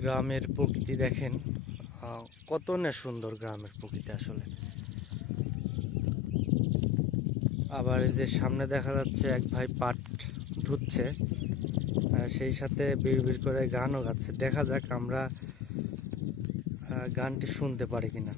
গ্রামের প্রকৃতি দেখেন, কত না সুন্দর গ্রামের প্রকৃতি আসলে। আবার এই যে সামনে দেখা যাচ্ছে এক ভাই পাট ধুচ্ছে, সেই সাথে বিড়বিড় করে গানও গাচ্ছে। দেখা যাক আমরা গানটি শুনতে পারি কিনা।